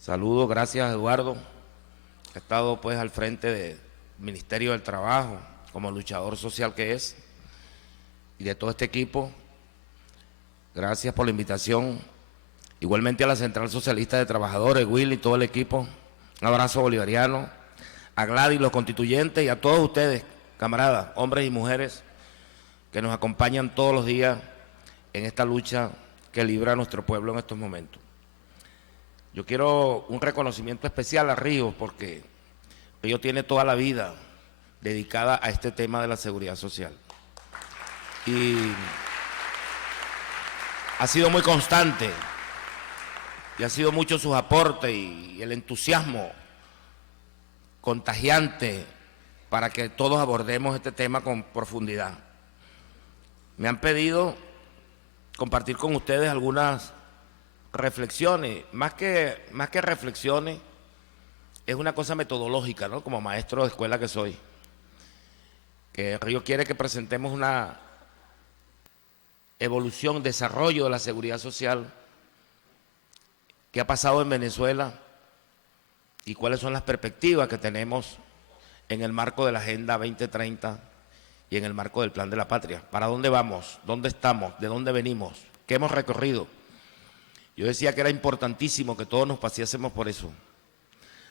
Saludos, gracias Eduardo. He estado pues al frente del Ministerio del Trabajo como luchador social que es y de todo este equipo. Gracias por la invitación. Igualmente a la Central Socialista de Trabajadores, Willy y todo el equipo. Un abrazo bolivariano. A Gladys, los constituyentes y a todos ustedes, camaradas, hombres y mujeres, que nos acompañan todos los días en esta lucha que libra a nuestro pueblo en estos momentos. Yo quiero un reconocimiento especial a Río, porque Río tiene toda la vida dedicada a este tema de la seguridad social. Y ha sido muy constante, y ha sido mucho sus aportes y el entusiasmo contagiante para que todos abordemos este tema con profundidad. Me han pedido compartir con ustedes algunas reflexiones, más que reflexiones, es una cosa metodológica, ¿no? Como maestro de escuela que soy, que Río quiere que presentemos una evolución, desarrollo de la seguridad social, qué ha pasado en Venezuela y cuáles son las perspectivas que tenemos en el marco de la Agenda 2030 y en el marco del Plan de la Patria. ¿Para dónde vamos? ¿Dónde estamos? ¿De dónde venimos? ¿Qué hemos recorrido? Yo decía que era importantísimo que todos nos paseásemos por eso,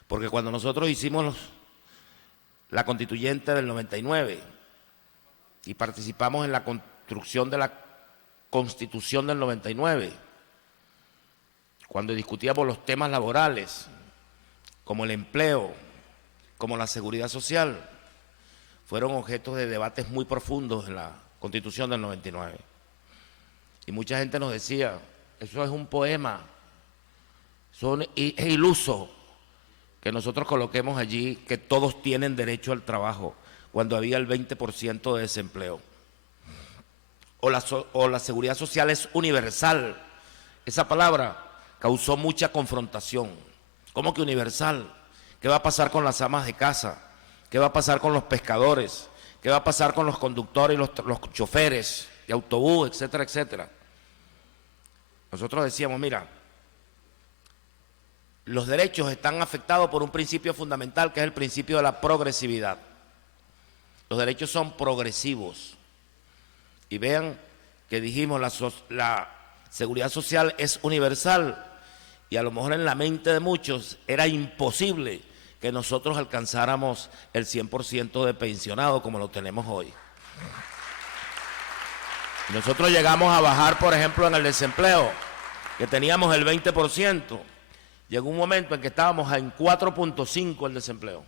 porque cuando nosotros hicimos la constituyente del 99 y participamos en la construcción de la Constitución del 99, cuando discutíamos los temas laborales, como el empleo, como la seguridad social, fueron objetos de debates muy profundos en la Constitución del 99. Y mucha gente nos decía, eso es un poema, es iluso que nosotros coloquemos allí que todos tienen derecho al trabajo, cuando había el 20% de desempleo. O la seguridad social es universal. Esa palabra causó mucha confrontación. ¿Cómo que universal? ¿Qué va a pasar con las amas de casa? ¿Qué va a pasar con los pescadores? ¿Qué va a pasar con los conductores y los choferes de autobús, etcétera, etcétera? Nosotros decíamos, mira, los derechos están afectados por un principio fundamental, que es el principio de la progresividad. Los derechos son progresivos. Y vean que dijimos, la seguridad social es universal, y a lo mejor en la mente de muchos era imposible que nosotros alcanzáramos el 100% de pensionado como lo tenemos hoy. Nosotros llegamos a bajar, por ejemplo, en el desempleo, que teníamos el 20%. Llegó un momento en que estábamos en 4.5 el desempleo,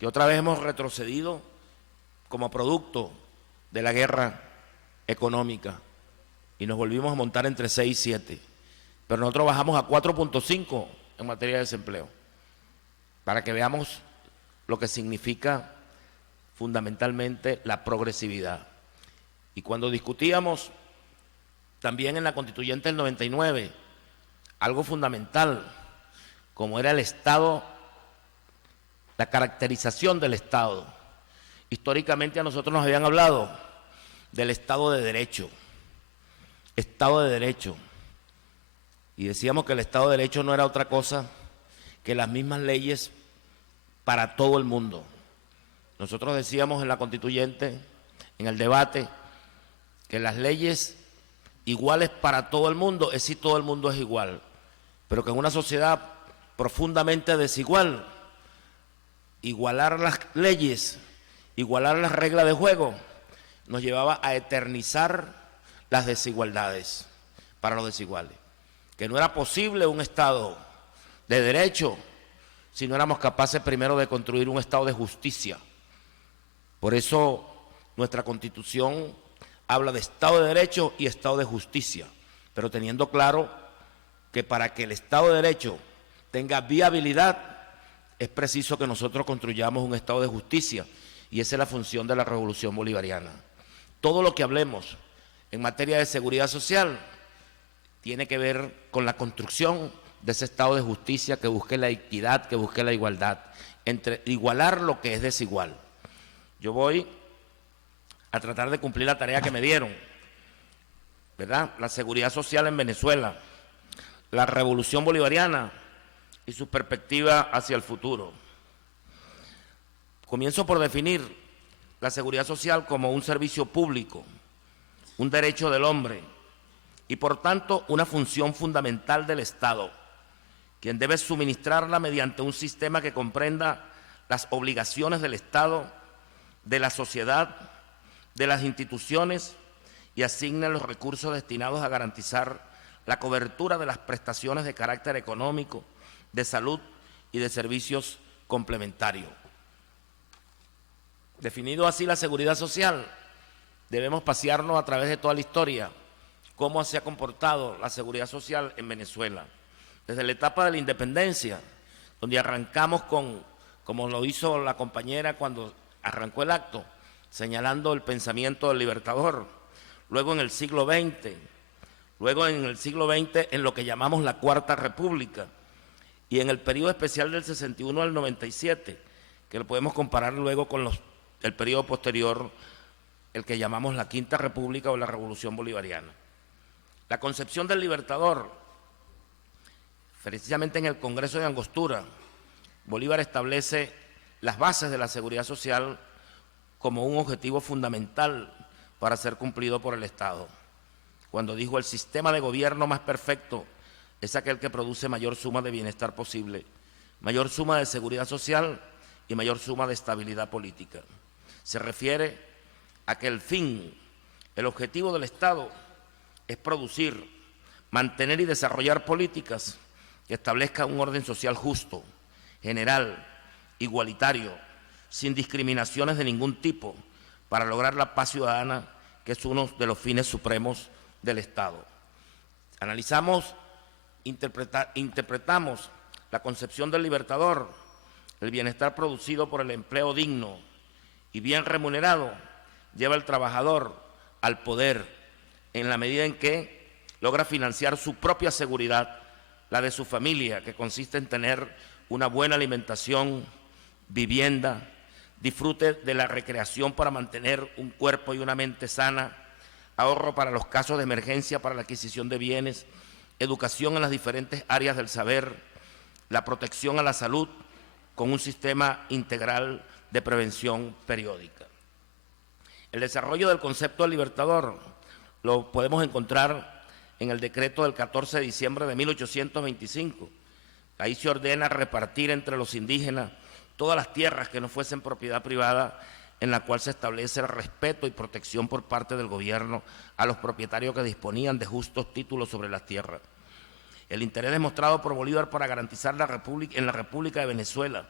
que otra vez hemos retrocedido como producto de la guerra económica y nos volvimos a montar entre 6 y 7. Pero nosotros bajamos a 4.5 en materia de desempleo, para que veamos lo que significa fundamentalmente la progresividad. Y cuando discutíamos también en la constituyente del 99, algo fundamental, como era el Estado, la caracterización del Estado. Históricamente a nosotros nos habían hablado del Estado de Derecho, Estado de Derecho, y decíamos que el Estado de Derecho no era otra cosa que las mismas leyes para todo el mundo. Nosotros decíamos en la constituyente, en el debate, que las leyes iguales para todo el mundo es si todo el mundo es igual, pero que en una sociedad profundamente desigual, igualar las leyes, igualar las reglas de juego, nos llevaba a eternizar las desigualdades para los desiguales, que no era posible un Estado de derecho si no éramos capaces primero de construir un Estado de justicia. Por eso nuestra Constitución habla de Estado de Derecho y Estado de Justicia, pero teniendo claro que para que el Estado de Derecho tenga viabilidad es preciso que nosotros construyamos un Estado de Justicia, y esa es la función de la Revolución Bolivariana. Todo lo que hablemos en materia de seguridad social tiene que ver con la construcción de ese Estado de justicia que busque la equidad, que busque la igualdad, entre igualar lo que es desigual. Yo voy a tratar de cumplir la tarea que me dieron, ¿verdad? La seguridad social en Venezuela, la Revolución Bolivariana y sus perspectivas hacia el futuro. Comienzo por definir la seguridad social como un servicio público, un derecho del hombre y por tanto una función fundamental del Estado, quien debe suministrarla mediante un sistema que comprenda las obligaciones del Estado, de la sociedad, de las instituciones y asigne los recursos destinados a garantizar la cobertura de las prestaciones de carácter económico, de salud y de servicios complementarios. Definido así la seguridad social, debemos pasearnos a través de toda la historia, cómo se ha comportado la seguridad social en Venezuela. Desde la etapa de la independencia, donde arrancamos como lo hizo la compañera cuando arrancó el acto, señalando el pensamiento del Libertador, luego en el siglo XX, en lo que llamamos la Cuarta República, y en el periodo especial del 61 al 97, que lo podemos comparar luego con el periodo posterior, el que llamamos la Quinta República o la Revolución Bolivariana. La concepción del Libertador, precisamente en el Congreso de Angostura, Bolívar establece las bases de la seguridad social como un objetivo fundamental para ser cumplido por el Estado, cuando dijo: el sistema de gobierno más perfecto es aquel que produce mayor suma de bienestar posible, mayor suma de seguridad social y mayor suma de estabilidad política. Se refiere a que el objetivo del Estado es producir, mantener y desarrollar políticas que establezcan un orden social justo, general, igualitario, sin discriminaciones de ningún tipo, para lograr la paz ciudadana, que es uno de los fines supremos del Estado. Analizamos, interpretamos la concepción del Libertador: el bienestar producido por el empleo digno y bien remunerado lleva al trabajador al poder en la medida en que logra financiar su propia seguridad, la de su familia, que consiste en tener una buena alimentación, vivienda, disfrute de la recreación para mantener un cuerpo y una mente sana, ahorro para los casos de emergencia para la adquisición de bienes, educación en las diferentes áreas del saber, la protección a la salud con un sistema integral de prevención periódica. El desarrollo del concepto del Libertador lo podemos encontrar en el decreto del 14 de diciembre de 1825. Ahí se ordena repartir entre los indígenas todas las tierras que no fuesen propiedad privada, en la cual se establece el respeto y protección por parte del gobierno a los propietarios que disponían de justos títulos sobre las tierras. El interés demostrado por Bolívar para garantizar en la República de Venezuela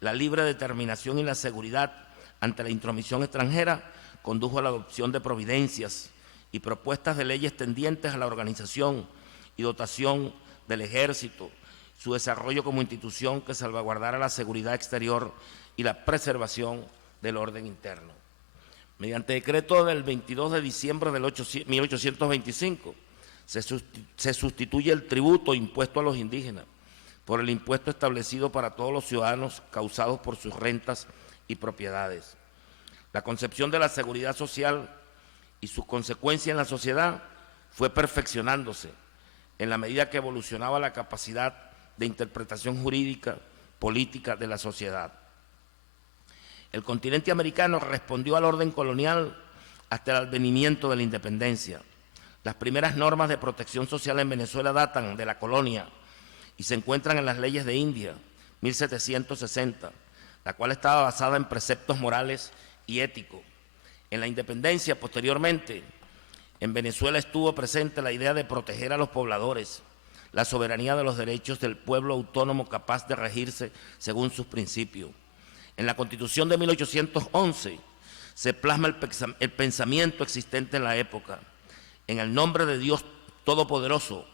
la libre determinación y la seguridad ante la intromisión extranjera condujo a la adopción de providencias y propuestas de leyes tendientes a la organización y dotación del ejército, su desarrollo como institución que salvaguardara la seguridad exterior y la preservación del orden interno. Mediante decreto del 22 de diciembre de 1825, se sustituye el tributo impuesto a los indígenas por el impuesto establecido para todos los ciudadanos causados por sus rentas y propiedades. La concepción de la seguridad social y sus consecuencias en la sociedad fue perfeccionándose en la medida que evolucionaba la capacidad de interpretación jurídica, política de la sociedad. El continente americano respondió al orden colonial hasta el advenimiento de la independencia. Las primeras normas de protección social en Venezuela datan de la colonia y se encuentran en las leyes de India, 1760, la cual estaba basada en preceptos morales y éticos. En la independencia, posteriormente, en Venezuela estuvo presente la idea de proteger a los pobladores, la soberanía de los derechos del pueblo autónomo capaz de regirse según sus principios. En la Constitución de 1811 se plasma el pensamiento existente en la época. En el nombre de Dios Todopoderoso,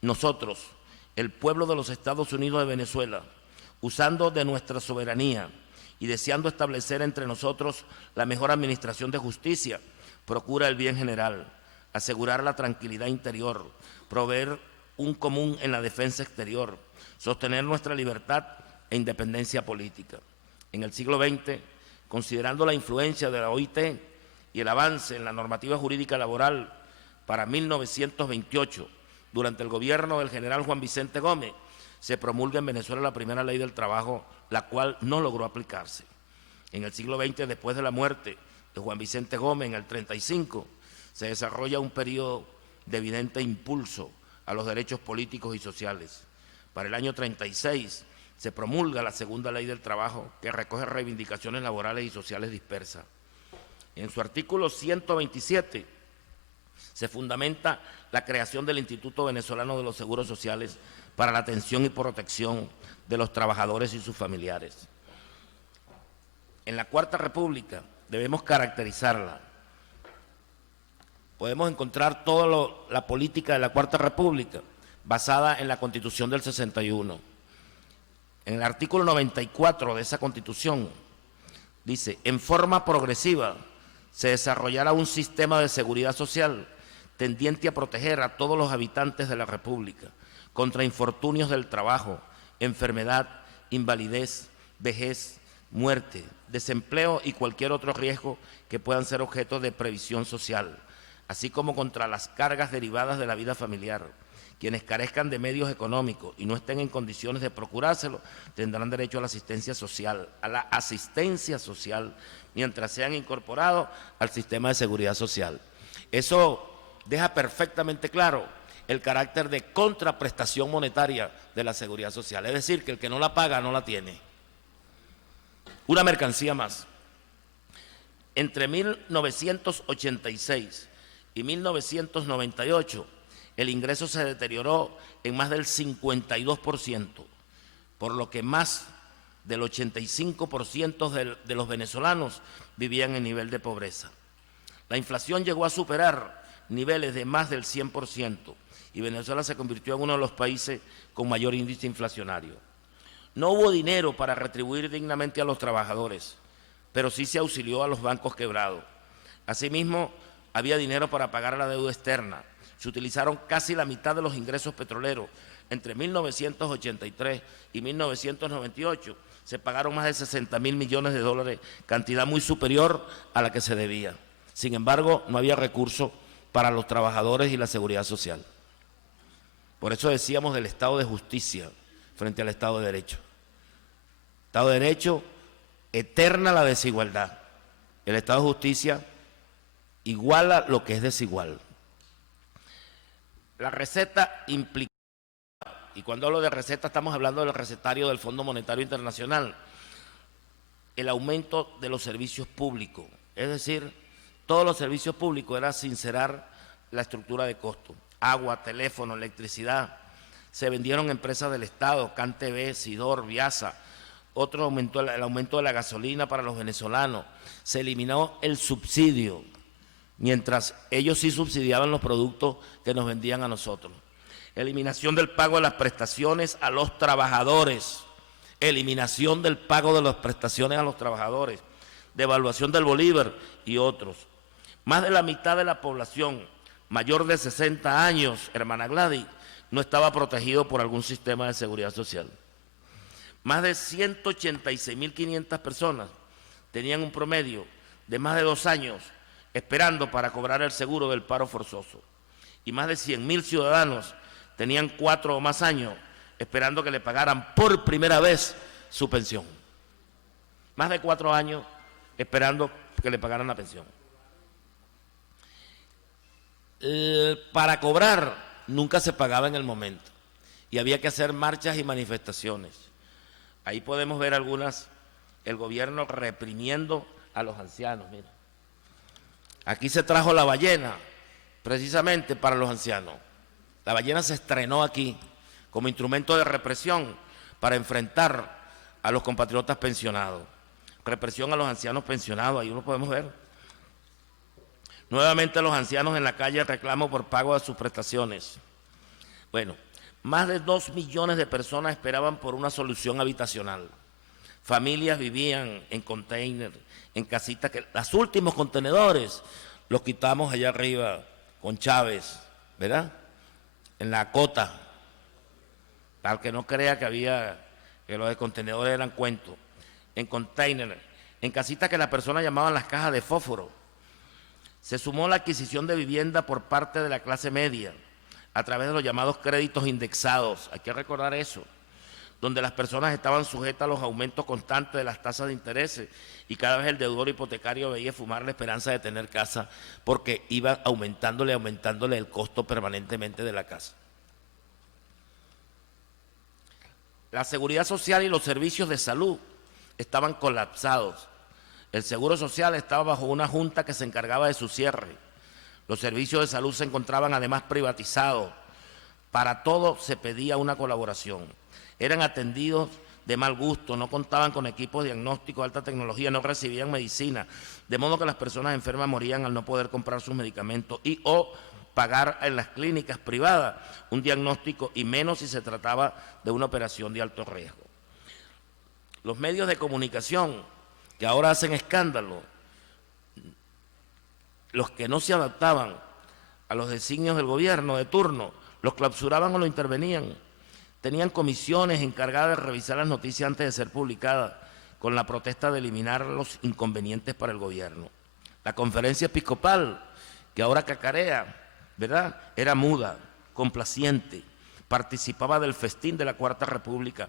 nosotros, el pueblo de los Estados Unidos de Venezuela, usando de nuestra soberanía y deseando establecer entre nosotros la mejor administración de justicia, procura el bien general, asegurar la tranquilidad interior, proveer un común en la defensa exterior, sostener nuestra libertad e independencia política. En el siglo XX, considerando la influencia de la OIT y el avance en la normativa jurídica laboral, para 1928, durante el gobierno del general Juan Vicente Gómez, se promulga en Venezuela la primera ley del trabajo, la cual no logró aplicarse. En el siglo XX, después de la muerte de Juan Vicente Gómez en el 35, se desarrolla un periodo de evidente impulso a los derechos políticos y sociales. Para el año 36 se promulga la segunda ley del trabajo, que recoge reivindicaciones laborales y sociales dispersas. En su artículo 127 se fundamenta la creación del Instituto Venezolano de los Seguros Sociales para la atención y protección de los trabajadores y sus familiares. En la Cuarta República debemos caracterizarla. Podemos encontrar toda la política de la Cuarta República basada en la Constitución del 61. En el artículo 94 de esa Constitución dice: en forma progresiva se desarrollará un sistema de seguridad social tendiente a proteger a todos los habitantes de la República contra infortunios del trabajo, enfermedad, invalidez, vejez, muerte, desempleo y cualquier otro riesgo que puedan ser objeto de previsión social, así como contra las cargas derivadas de la vida familiar. Quienes carezcan de medios económicos y no estén en condiciones de procurárselo tendrán derecho a la asistencia social, mientras sean incorporados al sistema de seguridad social. Eso deja perfectamente claro el carácter de contraprestación monetaria de la seguridad social, es decir, que el que no la paga no la tiene. Una mercancía más. Entre 1986 y 1998, el ingreso se deterioró en más del 52%, por lo que más del 85% de los venezolanos vivían en nivel de pobreza. La inflación llegó a superar niveles de más del 100% y Venezuela se convirtió en uno de los países con mayor índice inflacionario. No hubo dinero para retribuir dignamente a los trabajadores, pero sí se auxilió a los bancos quebrados. Asimismo, había dinero para pagar la deuda externa. Se utilizaron casi la mitad de los ingresos petroleros. Entre 1983 y 1998 se pagaron más de 60.000 millones de dólares, cantidad muy superior a la que se debía. Sin embargo, no había recursos para los trabajadores y la seguridad social. Por eso decíamos del Estado de justicia frente al Estado de derecho. Estado de derecho eterna la desigualdad. El Estado de justicia iguala lo que es desigual. La receta implica, y cuando hablo de receta estamos hablando del recetario del Fondo Monetario Internacional, el aumento de los servicios públicos, es decir, todos los servicios públicos era sincerar la estructura de costo. Agua, teléfono, electricidad. Se vendieron empresas del Estado, CanTV, Sidor, Viasa. Otro aumentó el aumento de la gasolina para los venezolanos. Se eliminó el subsidio, mientras ellos sí subsidiaban los productos que nos vendían a nosotros. Eliminación del pago de las prestaciones a los trabajadores. Eliminación del pago de las prestaciones a los trabajadores. Devaluación del bolívar y otros. Más de la mitad de la población mayor de 60 años, hermana Gladys, no estaba protegido por algún sistema de seguridad social. Más de 186.500 personas tenían un promedio de más de 2 años esperando para cobrar el seguro del paro forzoso. Y más de 100.000 ciudadanos tenían 4 o más años esperando que le pagaran por primera vez su pensión. Más de 4 años esperando que le pagaran la pensión. Para cobrar nunca se pagaba en el momento y había que hacer marchas y manifestaciones. Ahí podemos ver algunas, el gobierno reprimiendo a los ancianos. Mira. Aquí se trajo la ballena precisamente para los ancianos. La ballena se estrenó aquí como instrumento de represión para enfrentar a los compatriotas pensionados. Represión a los ancianos pensionados, ahí lo podemos ver. Nuevamente los ancianos en la calle reclamo por pago de sus prestaciones. Bueno, más de 2 millones de personas esperaban por una solución habitacional. Familias vivían en container, en casitas, que los últimos contenedores los quitamos allá arriba con Chávez, ¿verdad? En la cota, tal que no crea que los de contenedores eran cuentos. En container, en casitas que las personas llamaban las cajas de fósforo. Se sumó la adquisición de vivienda por parte de la clase media a través de los llamados créditos indexados. Hay que recordar eso. donde las personas estaban sujetas a los aumentos constantes de las tasas de interés y cada vez el deudor hipotecario veía fumar la esperanza de tener casa porque iba aumentándole el costo permanentemente de la casa. La seguridad social y los servicios de salud estaban colapsados. El Seguro Social estaba bajo una junta que se encargaba de su cierre. Los servicios de salud se encontraban además privatizados. Para todo se pedía una colaboración. Eran atendidos de mal gusto, no contaban con equipos de diagnóstico de alta tecnología, no recibían medicina, de modo que las personas enfermas morían al no poder comprar sus medicamentos y o pagar en las clínicas privadas un diagnóstico, y menos si se trataba de una operación de alto riesgo. Los medios de comunicación que ahora hacen escándalo, los que no se adaptaban a los designios del gobierno de turno, los clausuraban o lo intervenían. Tenían comisiones encargadas de revisar las noticias antes de ser publicadas, con la protesta de eliminar los inconvenientes para el gobierno. La conferencia episcopal, que ahora cacarea, ¿verdad?, era muda, complaciente, participaba del festín de la Cuarta República.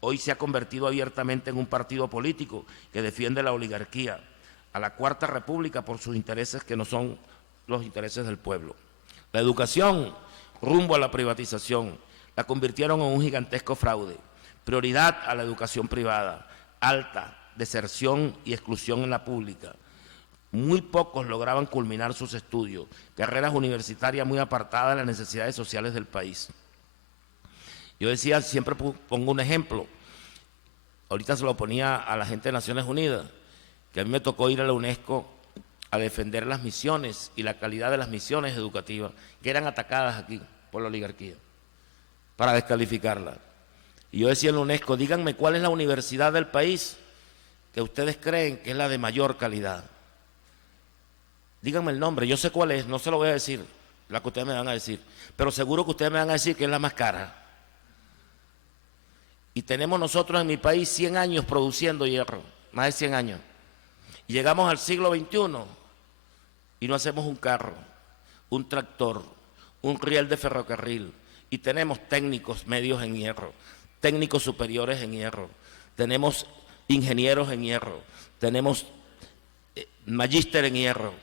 Hoy se ha convertido abiertamente en un partido político que defiende la oligarquía, a la Cuarta República por sus intereses que no son los intereses del pueblo. La educación, rumbo a la privatización, la convirtieron en un gigantesco fraude. Prioridad a la educación privada, alta, deserción y exclusión en la pública. Muy pocos lograban culminar sus estudios, carreras universitarias muy apartadas de las necesidades sociales del país. Yo decía, siempre pongo un ejemplo, ahorita se lo ponía a la gente de Naciones Unidas, que a mí me tocó ir a la UNESCO a defender las misiones y la calidad de las misiones educativas, que eran atacadas aquí por la oligarquía, para descalificarla. Y yo decía en la UNESCO, díganme cuál es la universidad del país que ustedes creen que es la de mayor calidad. Díganme el nombre, yo sé cuál es, no se lo voy a decir, la que ustedes me van a decir, pero seguro que ustedes me van a decir que es la más cara. Y tenemos nosotros en mi país 100 años produciendo hierro, más de 100 años. Y llegamos al siglo XXI y no hacemos un carro, un tractor, un riel de ferrocarril. Y tenemos técnicos medios en hierro, técnicos superiores en hierro, tenemos ingenieros en hierro, tenemos magíster en hierro,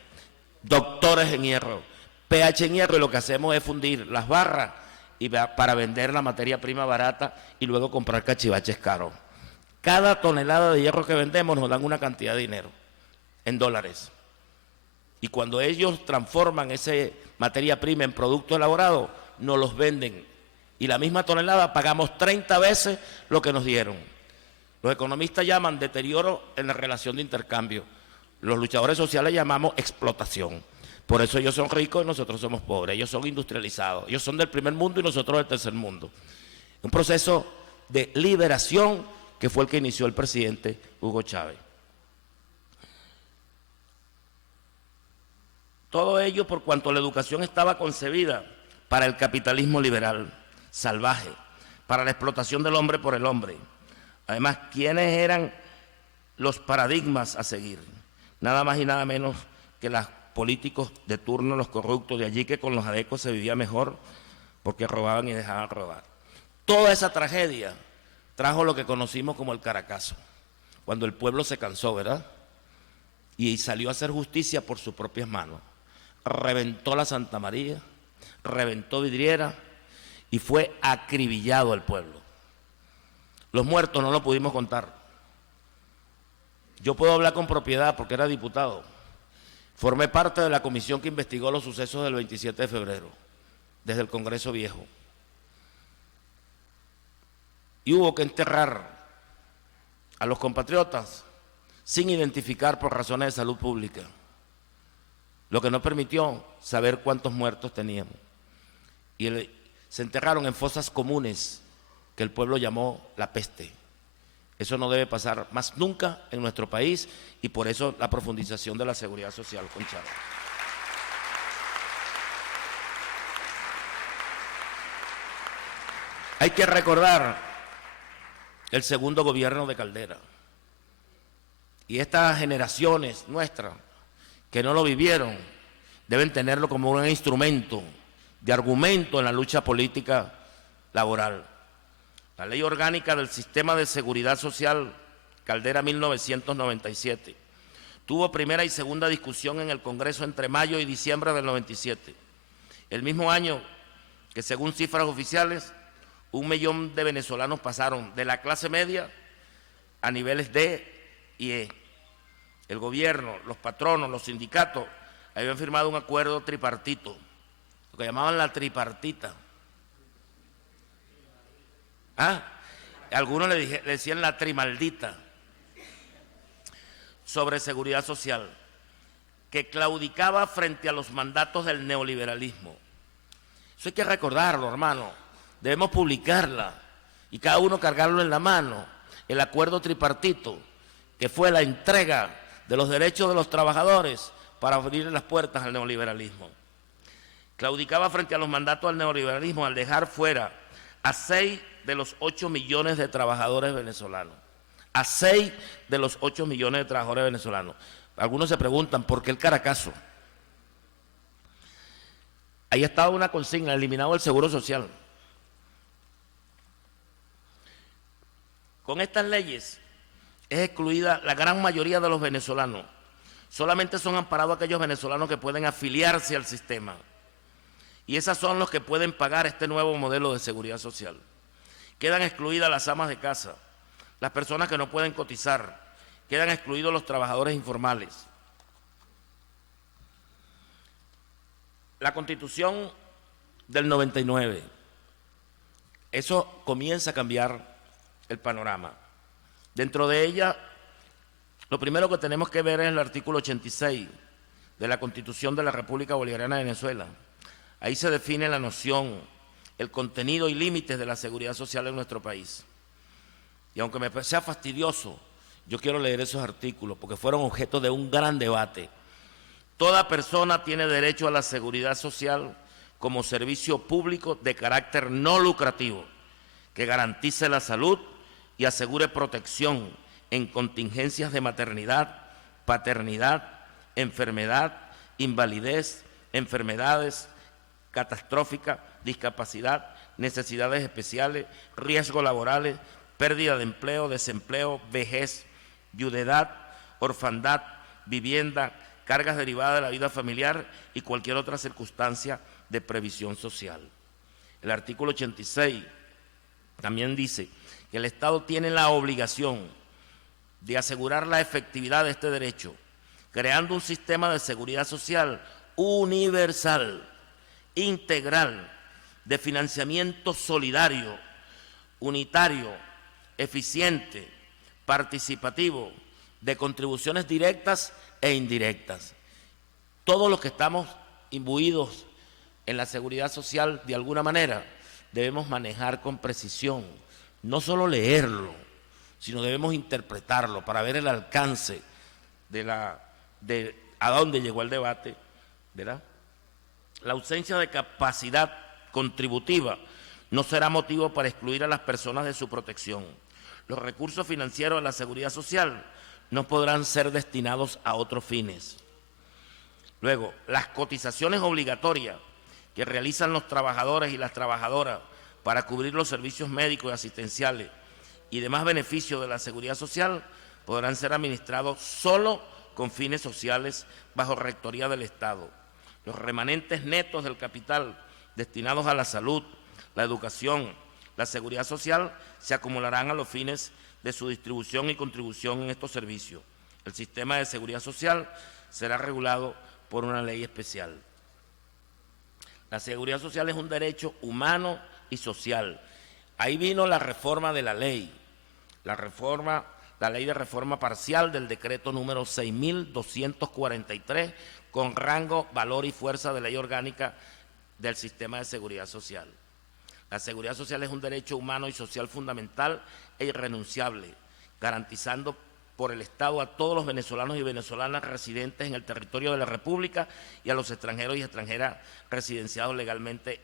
doctores en hierro, PH en hierro, y lo que hacemos es fundir las barras y para vender la materia prima barata y luego comprar cachivaches caros. Cada tonelada de hierro que vendemos nos dan una cantidad de dinero en dólares. Y cuando ellos transforman esa materia prima en producto elaborado, nos los venden. Y la misma tonelada pagamos 30 veces lo que nos dieron. Los economistas llaman deterioro en la relación de intercambio. Los luchadores sociales llamamos explotación. Por eso ellos son ricos y nosotros somos pobres. Ellos son industrializados. Ellos son del primer mundo y nosotros del tercer mundo. Un proceso de liberación que fue el que inició el presidente Hugo Chávez. Todo ello por cuanto la educación estaba concebida para el capitalismo liberal, salvaje, para la explotación del hombre por el hombre. Además, ¿quiénes eran los paradigmas a seguir? Nada más y nada menos que los políticos de turno, los corruptos, de allí que con los adecos se vivía mejor porque robaban y dejaban robar. Toda esa tragedia trajo lo que conocimos como el Caracazo, cuando el pueblo se cansó, ¿verdad? Y salió a hacer justicia por sus propias manos. Reventó la Santa María, reventó Vidriera y fue acribillado el pueblo. Los muertos no lo pudimos contar. Yo puedo hablar con propiedad porque era diputado. Formé parte de la comisión que investigó los sucesos del 27 de febrero, desde el Congreso Viejo. Y hubo que enterrar a los compatriotas sin identificar por razones de salud pública, lo que no permitió saber cuántos muertos teníamos. Y se enterraron en fosas comunes que el pueblo llamó la peste. Eso no debe pasar más nunca en nuestro país y por eso la profundización de la seguridad social con Chávez. Hay que recordar el segundo gobierno de Caldera y estas generaciones nuestras que no lo vivieron deben tenerlo como un instrumento de argumento en la lucha política laboral. La Ley Orgánica del Sistema de Seguridad Social, Caldera 1997, tuvo primera y segunda discusión en el Congreso entre mayo y diciembre del 97. El mismo año que, según cifras oficiales, 1 millón de venezolanos pasaron de la clase media a niveles D y E. El gobierno, los patronos, los sindicatos habían firmado un acuerdo tripartito, lo que llamaban la tripartita. Algunos le decían la trimaldita, sobre seguridad social, que claudicaba frente a los mandatos del neoliberalismo. Eso hay que recordarlo, hermano. Debemos publicarla y cada uno cargarlo en la mano. El acuerdo tripartito, que fue la entrega de los derechos de los trabajadores para abrir las puertas al neoliberalismo. Claudicaba frente a los mandatos del neoliberalismo al dejar fuera a 6 de los 8 millones de trabajadores venezolanos. A 6 de los 8 millones de trabajadores venezolanos. Algunos se preguntan, ¿por qué el Caracazo? Ahí estaba una consigna, eliminado el seguro social. Con estas leyes es excluida la gran mayoría de los venezolanos. Solamente son amparados aquellos venezolanos que pueden afiliarse al sistema. Y esos son los que pueden pagar este nuevo modelo de seguridad social. Quedan excluidas las amas de casa, las personas que no pueden cotizar, quedan excluidos los trabajadores informales. La Constitución del 99, eso comienza a cambiar el panorama. Dentro de ella, lo primero que tenemos que ver es el artículo 86 de la Constitución de la República Bolivariana de Venezuela. Ahí se define la noción, el contenido y límites de la seguridad social en nuestro país. Y aunque me sea fastidioso, yo quiero leer esos artículos porque fueron objeto de un gran debate. Toda persona tiene derecho a la seguridad social como servicio público de carácter no lucrativo, que garantice la salud y asegure protección en contingencias de maternidad, paternidad, enfermedad, invalidez, enfermedades catastróficas, discapacidad, necesidades especiales, riesgos laborales, pérdida de empleo, desempleo, vejez, viudedad, orfandad, vivienda, cargas derivadas de la vida familiar y cualquier otra circunstancia de previsión social. El artículo 86 también dice que el Estado tiene la obligación de asegurar la efectividad de este derecho, creando un sistema de seguridad social universal, integral, de financiamiento solidario, unitario, eficiente, participativo, de contribuciones directas e indirectas. Todos los que estamos imbuidos en la seguridad social, de alguna manera, debemos manejar con precisión, no solo leerlo, sino debemos interpretarlo para ver el alcance de a dónde llegó el debate, ¿verdad? La ausencia de capacidad contributiva no será motivo para excluir a las personas de su protección. Los recursos financieros de la seguridad social no podrán ser destinados a otros fines. Luego, las cotizaciones obligatorias que realizan los trabajadores y las trabajadoras para cubrir los servicios médicos y asistenciales y demás beneficios de la seguridad social podrán ser administrados solo con fines sociales bajo rectoría del Estado. Los remanentes netos del capital destinados a la salud, la educación, la seguridad social se acumularán a los fines de su distribución y contribución en estos servicios. El sistema de seguridad social será regulado por una ley especial. La seguridad social es un derecho humano y social. Ahí vino la reforma de la ley, la ley de reforma parcial del decreto número 6.243, con rango, valor y fuerza de ley orgánica del sistema de seguridad social. La seguridad social es un derecho humano y social fundamental e irrenunciable, garantizando por el Estado a todos los venezolanos y venezolanas residentes en el territorio de la República y a los extranjeros y extranjeras residenciados legalmente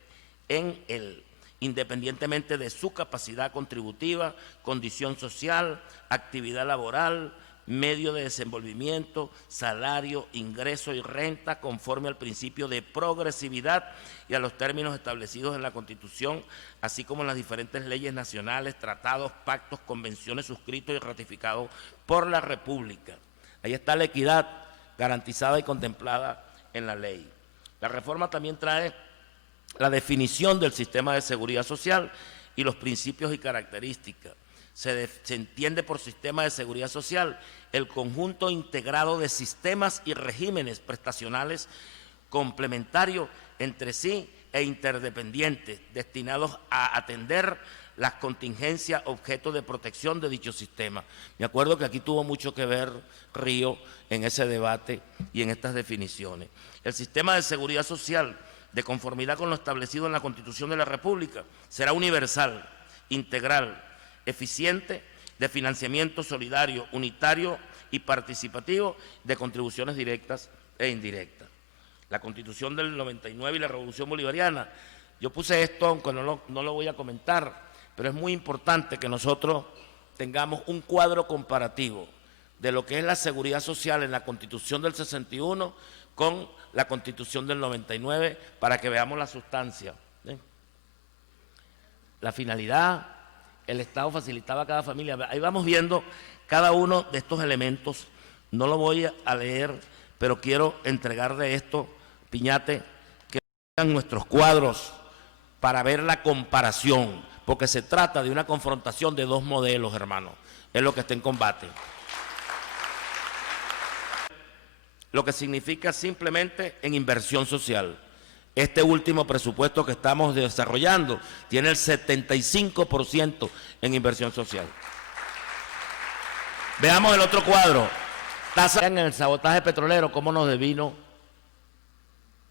en él, independientemente de su capacidad contributiva, condición social, actividad laboral, medio de desenvolvimiento, salario, ingreso y renta conforme al principio de progresividad y a los términos establecidos en la Constitución, así como en las diferentes leyes nacionales, tratados, pactos, convenciones suscritos y ratificados por la República. Ahí está la equidad garantizada y contemplada en la ley. La reforma también trae la definición del sistema de seguridad social y los principios y características. Se entiende por sistema de seguridad social el conjunto integrado de sistemas y regímenes prestacionales complementarios entre sí e interdependientes, destinados a atender las contingencias objeto de protección de dicho sistema. Me acuerdo que aquí tuvo mucho que ver Río en ese debate y en estas definiciones. El sistema de seguridad social, de conformidad con lo establecido en la Constitución de la República, será universal, integral, eficiente, de financiamiento solidario, unitario y participativo de contribuciones directas e indirectas. La Constitución del 99 y la Revolución Bolivariana. Yo puse esto, aunque no lo voy a comentar, pero es muy importante que nosotros tengamos un cuadro comparativo de lo que es la seguridad social en la Constitución del 61 con la Constitución del 99 para que veamos la sustancia. La finalidad, el Estado facilitaba a cada familia. Ahí vamos viendo cada uno de estos elementos. No lo voy a leer, pero quiero entregarle esto, Piñate, que vean nuestros cuadros para ver la comparación, porque se trata de una confrontación de dos modelos, hermanos. Es lo que está en combate. Lo que significa simplemente en inversión social. Este último presupuesto que estamos desarrollando tiene el 75% en inversión social. Veamos el otro cuadro. Tasa en el sabotaje petrolero, cómo nos devino.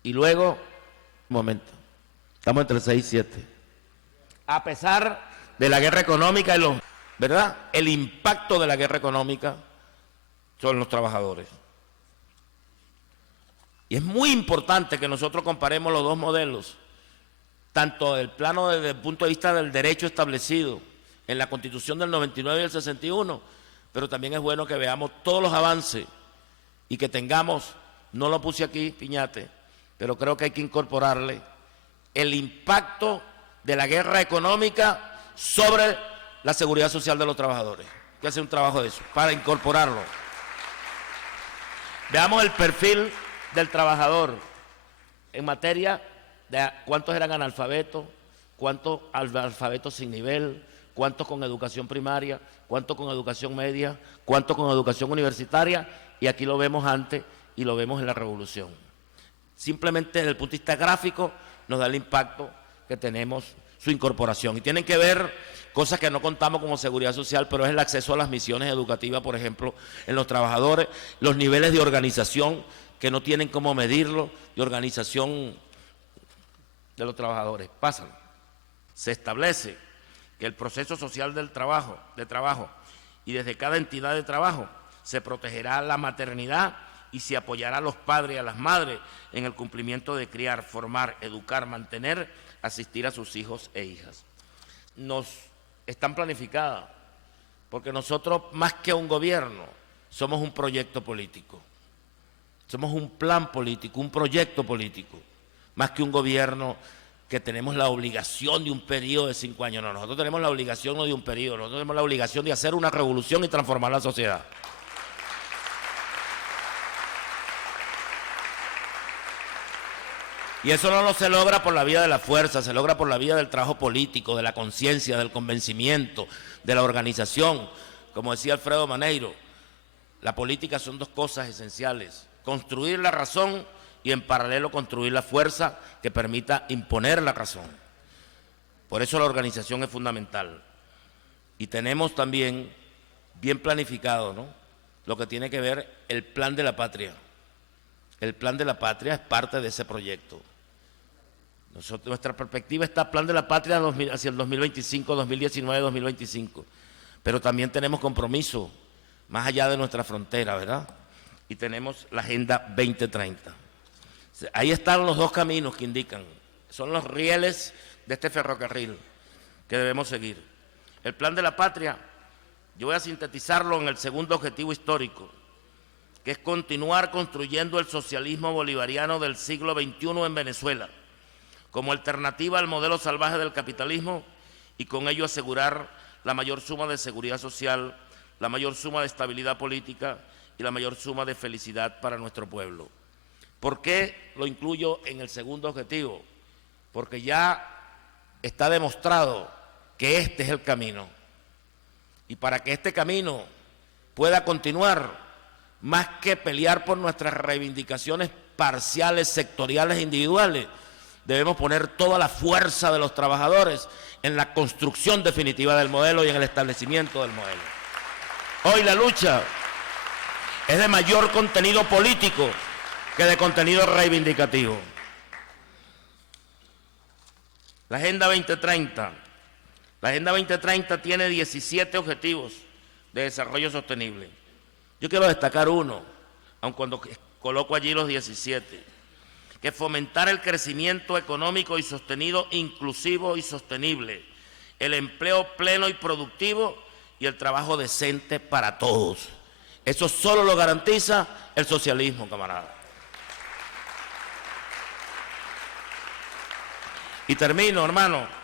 Y luego, un momento, estamos entre 6 y 7. A pesar de la guerra económica y ¿verdad? El impacto de la guerra económica son los trabajadores. Y es muy importante que nosotros comparemos los dos modelos, tanto el plano desde el punto de vista del derecho establecido en la Constitución del 99 y el 61, pero también es bueno que veamos todos los avances y que tengamos, no lo puse aquí, Piñate, pero creo que hay que incorporarle el impacto de la guerra económica sobre la seguridad social de los trabajadores. Hay que hacer un trabajo de eso, para incorporarlo. Veamos el perfil del trabajador en materia de cuántos eran analfabetos, cuántos analfabetos sin nivel, cuántos con educación primaria, cuántos con educación media, cuántos con educación universitaria, y aquí lo vemos antes y lo vemos en la revolución. Simplemente desde el punto de vista gráfico nos da el impacto que tenemos su incorporación. Y tienen que ver cosas que no contamos como seguridad social, pero es el acceso a las misiones educativas, por ejemplo, en los trabajadores, los niveles de organización que no tienen cómo medirlo, de organización de los trabajadores. Pasan. Se establece que el proceso social del trabajo, y desde cada entidad de trabajo se protegerá la maternidad y se apoyará a los padres y a las madres en el cumplimiento de criar, formar, educar, mantener, asistir a sus hijos e hijas. Nos están planificadas, porque nosotros, más que un gobierno, somos un proyecto político. Somos un plan político, un proyecto político, más que un gobierno que tenemos la obligación de un periodo de 5 años. No, nosotros tenemos la obligación no de un periodo, nosotros tenemos la obligación de hacer una revolución y transformar la sociedad. Y eso no se logra por la vía de la fuerza, se logra por la vía del trabajo político, de la conciencia, del convencimiento, de la organización. Como decía Alfredo Maneiro, la política son dos cosas esenciales: construir la razón y en paralelo construir la fuerza que permita imponer la razón. Por eso la organización es fundamental. Y tenemos también bien planificado, ¿no?, lo que tiene que ver el plan de la patria. El plan de la patria es parte de ese proyecto. Nuestra perspectiva está plan de la patria hacia el 2025, 2019, 2025. Pero también tenemos compromiso más allá de nuestra frontera, ¿verdad? Y tenemos la Agenda 2030. Ahí están los dos caminos que indican. Son los rieles de este ferrocarril que debemos seguir. El plan de la patria Yo voy a sintetizarlo en el segundo objetivo histórico, que es continuar construyendo el socialismo bolivariano del siglo XXI en Venezuela, como alternativa al modelo salvaje del capitalismo, y con ello asegurar la mayor suma de seguridad social, la mayor suma de estabilidad política y la mayor suma de felicidad para nuestro pueblo. ¿Por qué lo incluyo en el segundo objetivo? Porque ya está demostrado que este es el camino. Y para que este camino pueda continuar, más que pelear por nuestras reivindicaciones parciales, sectoriales e individuales, debemos poner toda la fuerza de los trabajadores en la construcción definitiva del modelo y en el establecimiento del modelo. Hoy la lucha es de mayor contenido político que de contenido reivindicativo. La Agenda 2030. La Agenda 2030 tiene 17 objetivos de desarrollo sostenible. Yo quiero destacar uno, aun cuando coloco allí los 17, que es fomentar el crecimiento económico y sostenido, inclusivo y sostenible, el empleo pleno y productivo y el trabajo decente para todos. Eso solo lo garantiza el socialismo, camarada. Y termino, hermano,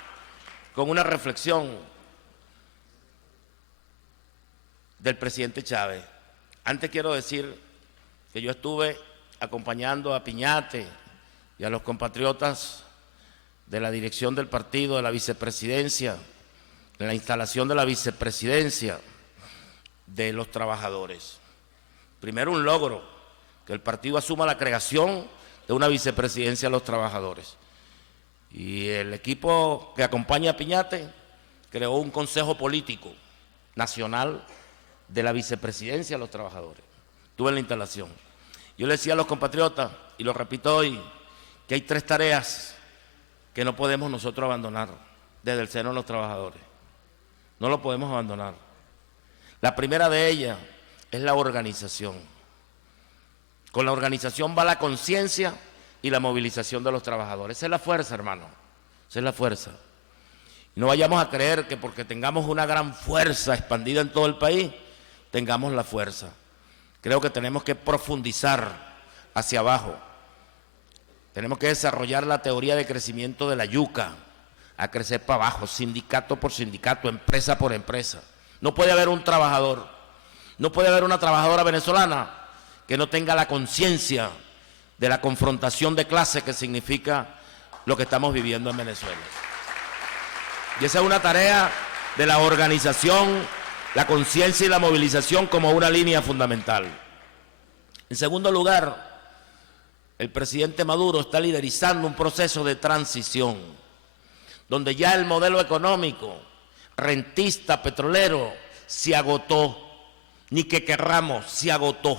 con una reflexión del presidente Chávez. Antes quiero decir que yo estuve acompañando a Piñate y a los compatriotas de la dirección del partido, de la vicepresidencia, en la instalación de la vicepresidencia de los trabajadores. Primero, un logro, que el partido asuma la creación de una vicepresidencia de los trabajadores. Y el equipo que acompaña a Piñate creó un consejo político nacional de la vicepresidencia de los trabajadores. Estuve en la instalación. Yo le decía a los compatriotas, y lo repito hoy, que hay 3 tareas que no podemos nosotros abandonar desde el seno de los trabajadores. No lo podemos abandonar. La primera de ellas es la organización. Con la organización va la conciencia y la movilización de los trabajadores. Esa es la fuerza, hermano. Esa es la fuerza. Y no vayamos a creer que porque tengamos una gran fuerza expandida en todo el país, tengamos la fuerza. Creo que tenemos que profundizar hacia abajo. Tenemos que desarrollar la teoría de crecimiento de la yuca, a crecer para abajo, sindicato por sindicato, empresa por empresa. No puede haber un trabajador, no puede haber una trabajadora venezolana que no tenga la conciencia de la confrontación de clase que significa lo que estamos viviendo en Venezuela. Y esa es una tarea de la organización, la conciencia y la movilización como una línea fundamental. En segundo lugar, el presidente Maduro está liderizando un proceso de transición, donde ya el modelo económico, rentista, petrolero, se agotó, ni que querramos, se agotó.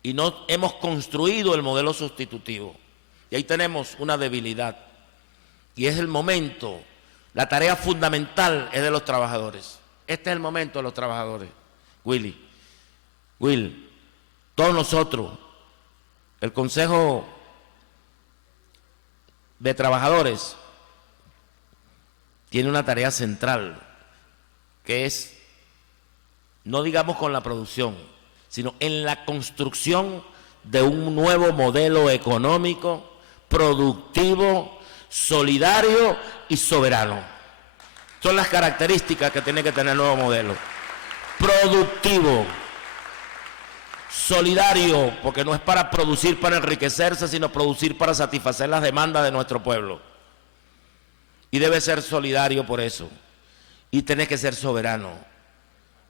Y no hemos construido el modelo sustitutivo. Y ahí tenemos una debilidad. Y es el momento, la tarea fundamental es de los trabajadores. Este es el momento de los trabajadores. Will, todos nosotros, el Consejo de Trabajadores, tiene una tarea central, que es, no digamos con la producción, sino en la construcción de un nuevo modelo económico, productivo, solidario y soberano. Son las características que tiene que tener el nuevo modelo. Productivo, solidario, porque no es para producir para enriquecerse, sino producir para satisfacer las demandas de nuestro pueblo. Y debe ser solidario por eso. Y tiene que ser soberano.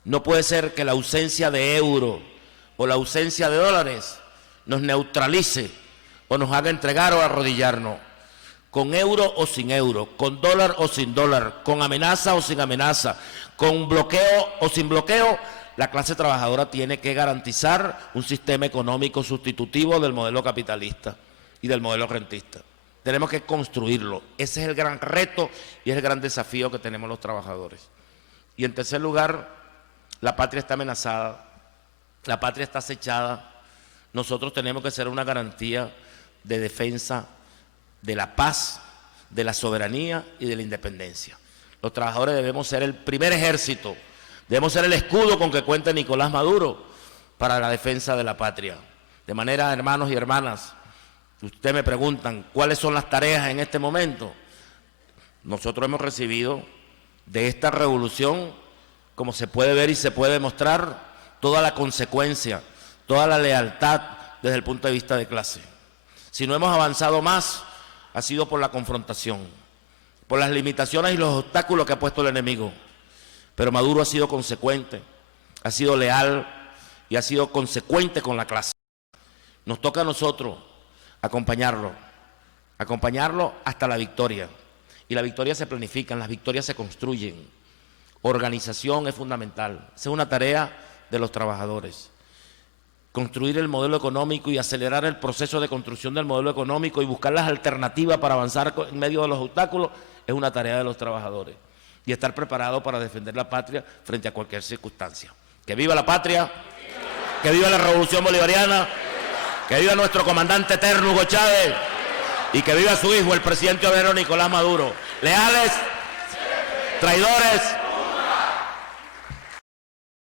No puede ser que la ausencia de euro o la ausencia de dólares nos neutralice o nos haga entregar o arrodillarnos. Con euro o sin euro, con dólar o sin dólar, con amenaza o sin amenaza, con bloqueo o sin bloqueo, la clase trabajadora tiene que garantizar un sistema económico sustitutivo del modelo capitalista y del modelo rentista. Tenemos que construirlo. Ese es el gran reto y es el gran desafío que tenemos los trabajadores. Y en tercer lugar, la patria está amenazada, la patria está acechada. Nosotros tenemos que ser una garantía de defensa de la paz, de la soberanía y de la independencia. Los trabajadores debemos ser el primer ejército Debemos ser el escudo con que cuenta Nicolás Maduro para la defensa de la patria. De manera, hermanos y hermanas, ustedes me preguntan, ¿cuáles son las tareas en este momento? Nosotros hemos recibido de esta revolución, como se puede ver y se puede demostrar, toda la consecuencia, toda la lealtad desde el punto de vista de clase. Si no hemos avanzado más, ha sido por la confrontación, por las limitaciones y los obstáculos que ha puesto el enemigo. Pero Maduro ha sido consecuente, ha sido leal y ha sido consecuente con la clase. Nos toca a nosotros acompañarlo hasta la victoria. Y la victoria se planifican, las victorias se construyen. Organización es fundamental. Esa es una tarea de los trabajadores. Construir el modelo económico y acelerar el proceso de construcción del modelo económico y buscar las alternativas para avanzar en medio de los obstáculos es una tarea de los trabajadores. Y estar preparado para defender la patria frente a cualquier circunstancia. ¡Que viva la patria! ¡Que viva la revolución bolivariana! ¡Que viva nuestro comandante eterno Hugo Chávez! Y que viva su hijo, el presidente obrero Nicolás Maduro. Leales, traidores,